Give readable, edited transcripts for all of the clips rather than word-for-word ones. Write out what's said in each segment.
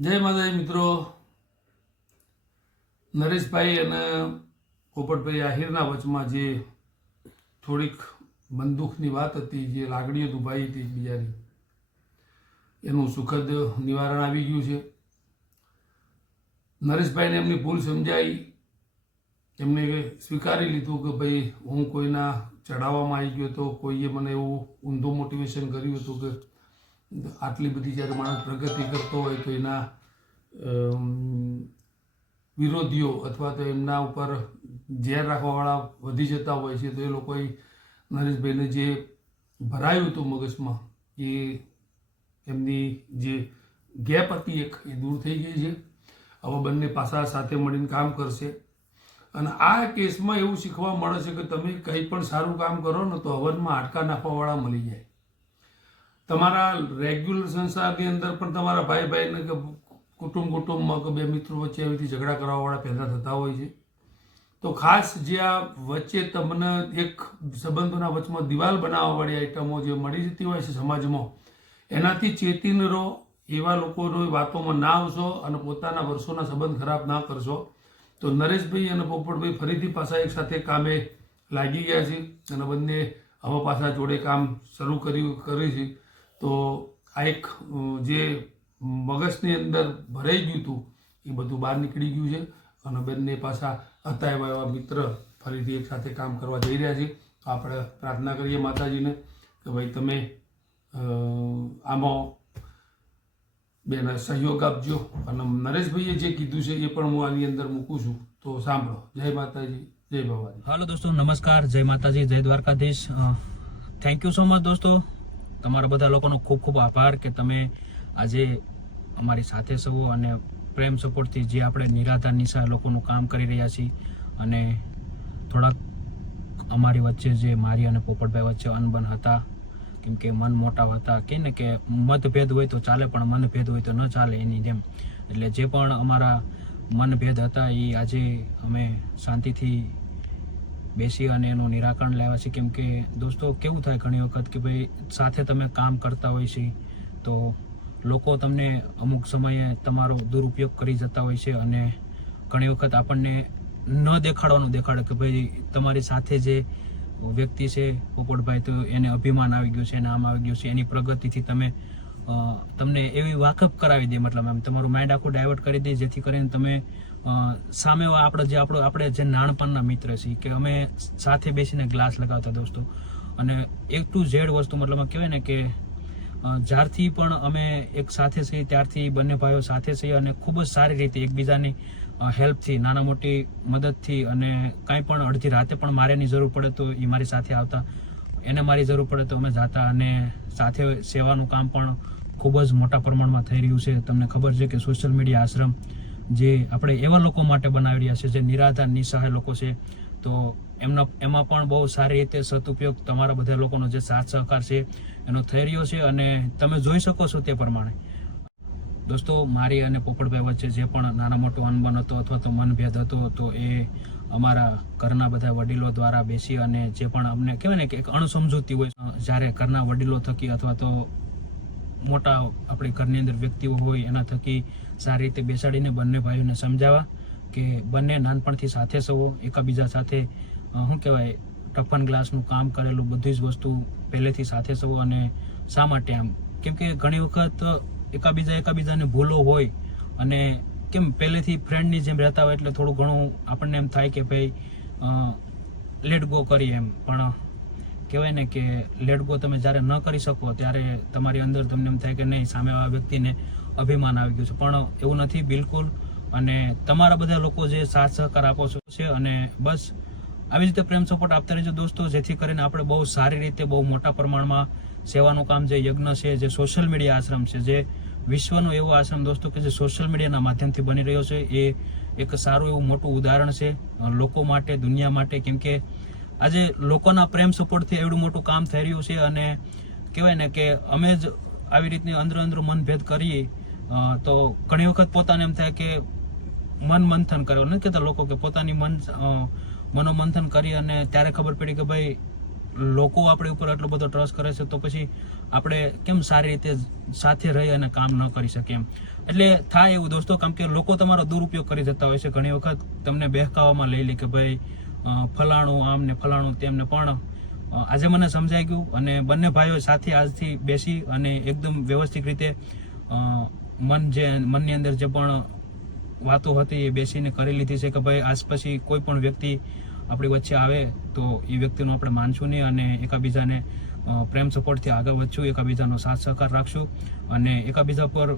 જય માતાજી મિત્રો. નરેશભાઈ અને પોપટભાઈ આહિરના વચમાં જે થોડીક બંદૂકની વાત હતી, જે લાગણીઓ દુભાઈ હતી એકબીજાની, એનું સુખદ નિવારણ આવી ગયું છે. નરેશભાઈને એમની ભૂલ સમજાઈ, એમને સ્વીકારી લીધું કે ભાઈ હું કોઈના ચઢાવવામાં આવી ગયો હતો, કોઈએ મને એવું ઊંધું મોટિવેશન કર્યું હતું કે આટલી બધી જ્યારે માણસ પ્રગતિ કરતો હોય તો એના વિરોધીઓ અથવા તો એમના ઉપર ઝેર રાખવાવાળા વધી જતા હોય છે. તો એ લોકોએ નરેશભાઈને જે ભરાયું હતું મગજમાં, એ એમની જે ગેપ હતી એક, એ દૂર થઈ ગઈ છે. હવે બંને પાછા સાથે મળીને કામ કરશે. અને આ કેસમાં એવું શીખવા મળે છે કે તમે કંઈ પણ સારું કામ કરો ને તો હવનમાં હાડકા નાખવાવાળા મળી જાય. તમારા રેગ્યુલર સંસારની અંદર પણ તમારા ભાઈ ભાઈને કે કુટુંબમાં કે બે મિત્રો વચ્ચે એવી રીતે ઝઘડા કરવાવાળા પેદા થતા હોય છે. તો ખાસ જે આ વચ્ચે તમને એક સંબંધોના વચમાં દિવાલ બનાવવાવાળી આઈટમો જે મળી જતી હોય છે સમાજમાં, એનાથી ચેતીને રહો. એવા લોકોની વાતોમાં ના આવશો અને પોતાના વર્ષોના સંબંધ ખરાબ ના કરશો. તો નરેશભાઈ અને પોપટભાઈ ફરીથી પાછા એક સાથે કામે લાગી ગયા છે અને બંને હવે પાછા જોડે કામ શરૂ કરી છે. તો આ એક જે મગજની અંદર ભરાઈ ગયું હતું એ બધું બહાર નીકળી ગયું છે અને બંને પાછા હતા એવા મિત્ર ફરીથી એક સાથે કામ કરવા જઈ રહ્યા છે. તો આપણે પ્રાર્થના કરીએ માતાજીને કે ભાઈ તમે આમાં બેને સહયોગ આપજો. અને નરેશભાઈએ જે કીધું છે એ પણ હું આની અંદર મૂકું છું, તો સાંભળો. જય માતાજી, જય ભવાની. હાલો દોસ્તો, નમસ્કાર, જય માતાજી, જય Dwarkadhish. Thank you so much દોસ્તો, તમારા બધા લોકોનો ખૂબ ખૂબ આભાર કે તમે આજે અમારી સાથે છો અને પ્રેમ સપોર્ટથી જે આપણે નિરાધાર નિશા લોકોનું કામ કરી રહ્યા છીએ. અને થોડાક અમારી વચ્ચે જે મારી અને પોપટભાઈ વચ્ચે અનબન હતા, કેમ કે મન મોટાવ હતા, કે ને કે મતભેદ હોય તો ચાલે પણ મનભેદ હોય તો ન ચાલે, એની જેમ. એટલે જે પણ અમારા મનભેદ હતા એ આજે અમે શાંતિથી બેસી અને એનું નિરાકરણ લાવ્યા છે. કેમ કે દોસ્તો કેવું થાય ઘણી વખત કે ભાઈ સાથે તમે કામ કરતા હોય છે તો લોકો તમને અમુક સમયે તમારો દુરુપયોગ કરી જતા હોય છે અને ઘણી વખત આપણને ન દેખાડવાનું દેખાડે કે ભાઈ તમારી સાથે જે વ્યક્તિ છે પોપટભાઈ, તો એને અભિમાન આવી ગયું છે, એને આમ આવી ગયું છે, એની પ્રગતિથી તમને એવી વાકફ કરાવી દે, મતલબ એમ તમારું માઇન્ડ આખું ડાયવર્ટ કરી દે, જેથી કરીને તમે સામે આપણે જે નાનપણના મિત્ર છીએ કે અમે સાથે બેસીને ગ્લાસ લગાવતા દોસ્તો. અને એક ટુ ઝેડ વસ્તુ, મતલબ કહેવાય ને કે જ્યારથી પણ અમે એક સાથે છીએ ત્યારથી બંને ભાઈઓ સાથે છીએ અને ખૂબ જ સારી રીતે એકબીજાની હેલ્પથી, નાના મોટી મદદથી, અને કાંઈ પણ અડધી રાતે પણ મારે એની જરૂર પડે તો એ મારી સાથે આવતા, એને મારી જરૂર પડે તો અમે જાતા. અને સાથે સેવાનું કામ પણ ખૂબ જ મોટા પ્રમાણમાં થઈ રહ્યું છે. તમને ખબર છે કે સોશિયલ મીડિયા આશ્રમ જે આપણે એવા લોકો માટે બનાવી રહ્યા છે જે નિરાધાર નિસહાય લોકો છે, તો એમાં પણ બહુ સારી રીતે સદુપયોગ તમારા બધા લોકોનો જે સાથ સહકાર છે એનો થઈ રહ્યો છે અને તમે જોઈ શકો છો તે પ્રમાણે. દોસ્તો, મારી અને પોપટભાઈ વચ્ચે જે પણ નાના મોટો અનબન હતો અથવા તો મનભેદ હતો, તો એ અમારા ઘરના બધા વડીલો દ્વારા બેસી અને જે પણ અમને કહેવાય ને કે એક અણસમજૂતી હોય, જ્યારે ઘરના વડીલો થકી અથવા તો મોટા આપણી ઘરની અંદર વ્યક્તિઓ હોય એના થકી સારી રીતે બેસાડીને બંને ભાઈઓને સમજાવવા કે બંને નાનપણથી સાથે સવો, એકબીજા સાથે શું કહેવાય ટફન ગ્લાસનું કામ કરેલું બધી જ વસ્તુ પહેલેથી સાથે સવો. અને શા માટે આમ, કેમ કે ઘણી વખત એકાબીજાને ભૂલો હોય અને કેમ પહેલેથી ફ્રેન્ડની જેમ રહેતા હોય એટલે થોડું ઘણું આપણને એમ થાય કે ભાઈ લેટ ગો કરીએ એમ. પણ કહેવાય ને કે લેટ ગો તમે જ્યારે ન કરી શકો ત્યારે તમારી અંદર તમને એમ થાય કે નહીં, સામેવાળા વ્યક્તિને અભિમાન આવી ગયું છે. પણ એવું નથી બિલકુલ. અને તમારા બધા લોકો જે સાથ સહકાર આપો છો છે અને બસ આવી રીતે પ્રેમ સપોર્ટ આપતા રહેજો દોસ્તો, જેથી કરીને આપણે બહુ સારી રીતે બહુ મોટા પ્રમાણમાં સેવાનું કામ, જે યજ્ઞ છે, જે સોશિયલ મીડિયા આશ્રમ છે, જે વિશ્વનો એવો આશ્રમ દોસ્તો કે જે સોશિયલ મીડિયાના માધ્યમથી બની રહ્યો છે, એ એક સારું એવું મોટું ઉદાહરણ છે લોકો માટે, દુનિયા માટે. કેમ કે આજે લોકોના પ્રેમ સપોર્ટથી એવડું મોટું કામ થઈ રહ્યું છે. અને કહેવાય ને કે અમે જ આવી રીતની અંદર મનભેદ કરીએ તો ઘણી વખત પોતાને એમ થાય કે મન મંથન કરે, નથી કહેતા લોકો કે પોતાની મનોમંથન કરી અને ત્યારે ખબર પડી કે ભાઈ લોકો આપણી ઉપર આટલો બધો ટ્રસ્ટ કરે છે તો પછી આપણે કેમ સારી રીતે સાથે રહી અને કામ ન કરી શકીએ એમ. એટલે થાય એવું દોસ્તો, કારણ કે લોકો તમારો દુરુપયોગ કરી જતા હોય છે. ઘણી વખત તમને બહેકાવામાં લઈ લે કે ભાઈ ફલાણું આમ ને ફલાણું તેમને, પણ આજે મને સમજાઈ ગયું અને બંને ભાઈઓ સાથે આજથી બેસી અને એકદમ વ્યવસ્થિત રીતે મનની અંદર જે પણ વાતો હતી એ બેસીને કરી લીધી છે કે ભાઈ આજ પછી કોઈ પણ વ્યક્તિ આપણી વચ્ચે આવે તો એ વ્યક્તિનું આપણે માનશું નહીં અને એકાબીજાને પ્રેમ સપોર્ટથી આગળ વધશું, એકાબીજાનો સાથ સહકાર રાખશું અને એકાબીજા પર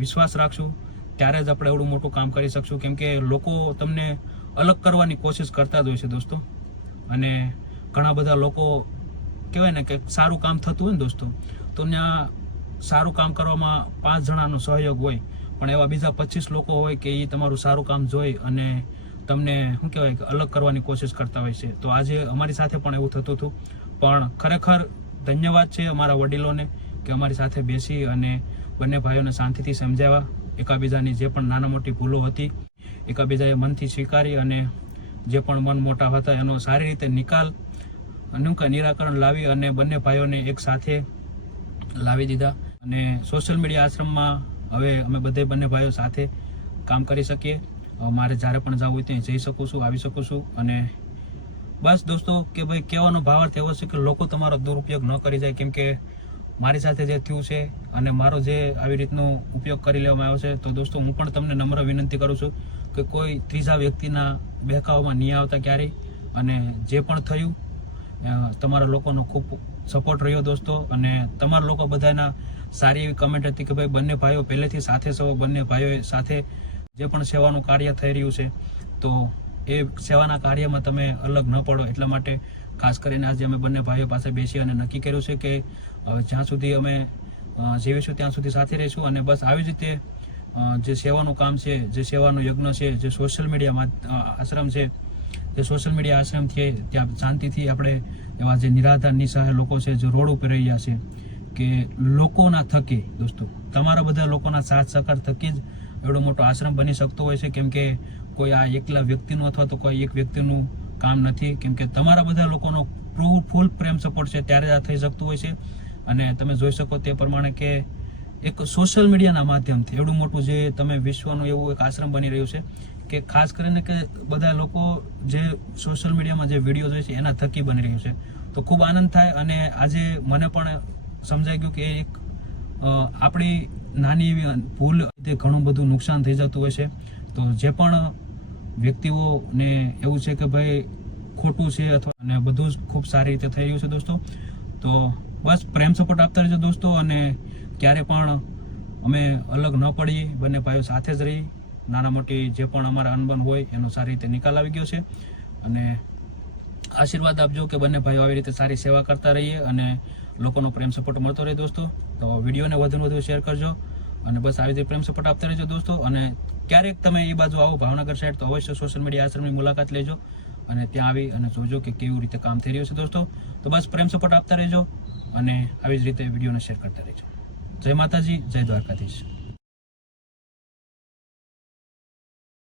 વિશ્વાસ રાખશું. ત્યારે જ આપણે એવડું મોટું કામ કરી શકશું. કેમ કે લોકો તમને અલગ કરવાની કોશિશ કરતા જ હોય છે દોસ્તો. અને ઘણા બધા લોકો કહેવાય ને કે સારું કામ થતું હોય ને દોસ્તો, તો ત્યાં સારું કામ કરવામાં 5 જણાનો સહયોગ હોય, પણ એવા બીજા 25 લોકો હોય કે એ તમારું સારું કામ જોઈ અને તમને શું કહેવાય કે અલગ કરવાની કોશિશ કરતા હોય છે. તો આજે અમારી સાથે પણ એવું થતું હતું. પણ ખરેખર ધન્યવાદ છે અમારા વડીલોને કે અમારી સાથે બેસી અને બંને ભાઈઓને શાંતિથી સમજાવ્યા. એકાબીજાની જે પણ નાના મોટી ભૂલો હતી એકાબીજાએ મનથી સ્વીકારી અને જે પણ મન મોટા હતા એનો સારી રીતે નિરાકરણ લાવી અને બંને ભાઈઓને એક સાથે લાવી દીધા. અને સોશિયલ મીડિયા આશ્રમમાં હવે અમે બંને ભાઈઓ સાથે કામ કરી શકીએ. મારે જ્યારે પણ જવું હોય ત્યાં જઈ શકું છું, આવી શકું છું. અને બસ દોસ્તો કે ભાઈ કહેવાનો ભાવાર્થ એવો છે કે લોકો તમારો દુરુપયોગ ન કરી જાય. કેમ કે મારી સાથે જે થયું છે અને મારો જે આવી રીતનો ઉપયોગ કરી લેવામાં આવ્યો છે, તો દોસ્તો હું પણ તમને નમ્ર વિનંતી કરું છું કે કોઈ ત્રીજા વ્યક્તિના બહેકાવામાં નહીં આવતા ક્યારેય. અને જે પણ થયું તમારા લોકોનો ખૂબ સપોર્ટ રહ્યો દોસ્તો. અને તમારા લોકો બધાના સારી એવી કમેન્ટ હતી કે ભાઈ બંને ભાઈઓ પહેલેથી સાથે છો, બંને ભાઈઓ સાથે જે પણ સેવાનું કાર્ય થઈ રહ્યું છે તો એ સેવાના કાર્યમાં તમે અલગ ન પડો. એટલા માટે ખાસ કરીને આજે અમે બંને ભાઈઓ પાસે બેસી અને નક્કી કર્યું છે કે જ્યાં સુધી અમે જીવીશું ત્યાં સુધી સાથે રહીશું. અને બસ આવી જ રીતે જે સેવાનું કામ છે, જે સેવાનું યજ્ઞ છે, જે સોશિયલ મીડિયા આશ્રમ છે, જે સોશિયલ મીડિયા આશ્રમ છે ત્યાં શાંતિથી આપણે એવા જે નિરાધાર નિસહાય લોકો છે, જે રોડ ઉપર રહ્યા છે, કે લોકોના થકી દોસ્તો, તમારા બધા લોકોના સાથ સહકાર થકી જ એવડો મોટો આશ્રમ બની શકતો હોય છે. કેમ કે કોઈ આ એકલા વ્યક્તિનું અથવા તો કોઈ એક વ્યક્તિનું કામ નથી. કેમ કે તમારા બધા લોકોનો ફૂલ પ્રેમ સપોર્ટ છે ત્યારે આ થઈ શકતું હોય છે. અને તમે જોઈ શકો તે પ્રમાણે કે એક સોશિયલ મીડિયાના માધ્યમથી એવડું મોટું જે તમે વિશ્વનું એવું એક આશ્રમ બની રહ્યું છે કે ખાસ કરીને કે બધા લોકો જે સોશિયલ મીડિયામાં જે વિડીયો જોઈ છે એના થકી બની રહ્યું છે. તો ખૂબ આનંદ થાય. અને આજે મને પણ સમજાઈ ગયું કે એક આપણી નાની એવી ભૂલ તે ઘણું બધું નુકસાન થઈ જતું હોય છે. તો જે પણ વ્યક્તિઓને એવું છે કે ભાઈ ખોટું છે અથવા અને બધું જ ખૂબ સારી રીતે થઈ રહ્યું છે દોસ્તો, તો બસ પ્રેમ સપોર્ટ આપતા રહેજો દોસ્તો. અને ક્યારે પણ અમે અલગ ન પડીએ, બંને ભાઈઓ સાથે જ રહી. નાના મોટી જે પણ અમારા અનબન હોય એનો સારી રીતે નિકાલ આવી ગયો છે. અને આશીર્વાદ આપજો કે બંને ભાઈઓ આવી રીતે સારી સેવા કરતા રહીએ અને લોકોનો પ્રેમ સપોર્ટ મળતો રહે દોસ્તો. તો વિડીયોને વધુ શેર કરજો અને બસ આવી રીતે પ્રેમ સપોર્ટ આપતા રહેજો દોસ્તો. અને ક્યારેક તમે એ બાજુ આવો ભાવનગર સાઈડ તો અવશ્ય સોશિયલ મીડિયા આશ્રમની મુલાકાત લેજો અને ત્યાં આવી અને જોજો કે કેવી રીતે કામ થઈ રહ્યું છે દોસ્તો. તો બસ પ્રેમ સપોર્ટ આપતા રહેજો અને આવી જ રીતે વિડીયોને શેર કરતા રહેજો. જય માતાજી, જય દ્વારકાધીશ.